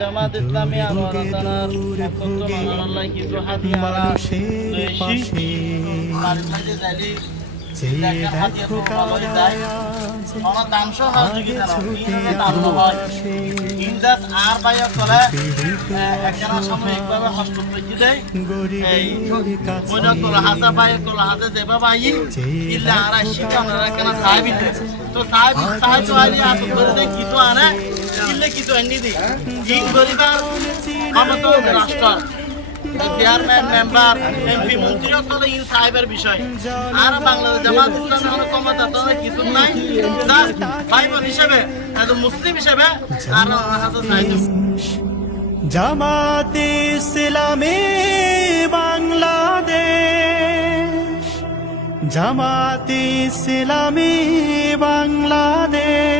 জামাত ইসলামী আনোয়ার থানার অত্যন্ত মানাল্লাহ কিছু হাতিয়ারা মানুষের পাশে বাড়ির মাঝে যাইলে যে একটা হাতিয়া দেখো তো ভালোই যায়। কারাজ আমার দাম সহ আগে সহযোগিতা নাও। ছুটে কীভাবে দাম? আসে ইন্দাস আর বাইয়া করে পীড়িত একজন সাময়িকভাবে হস্তক্ষেপ দেয় এই ওইটা কোলা হাসা পাই কোলা হাসা দেবা পাই ইল্লা আর শিখা আমরা কেন তো সাহেব সাহেব তো আত করে দেয় কিছু আনে এনে দি? জিন গরিবার ক্ষমতা রাষ্ট্র চেয়ারম্যান মেম্বার এমপি মন্ত্রী অকল ইন সাহেবের বিষয়। আর বাংলাদেশ জামাত ক্ষমতা তো কিছু নাই। জাস্ট ভাই বোন হিসেবে একজন মুসলিম হিসেবে আর জামাতে ইসলামে বাংলাদেশ। জামাতে ইসলামে বাংলাদেশ।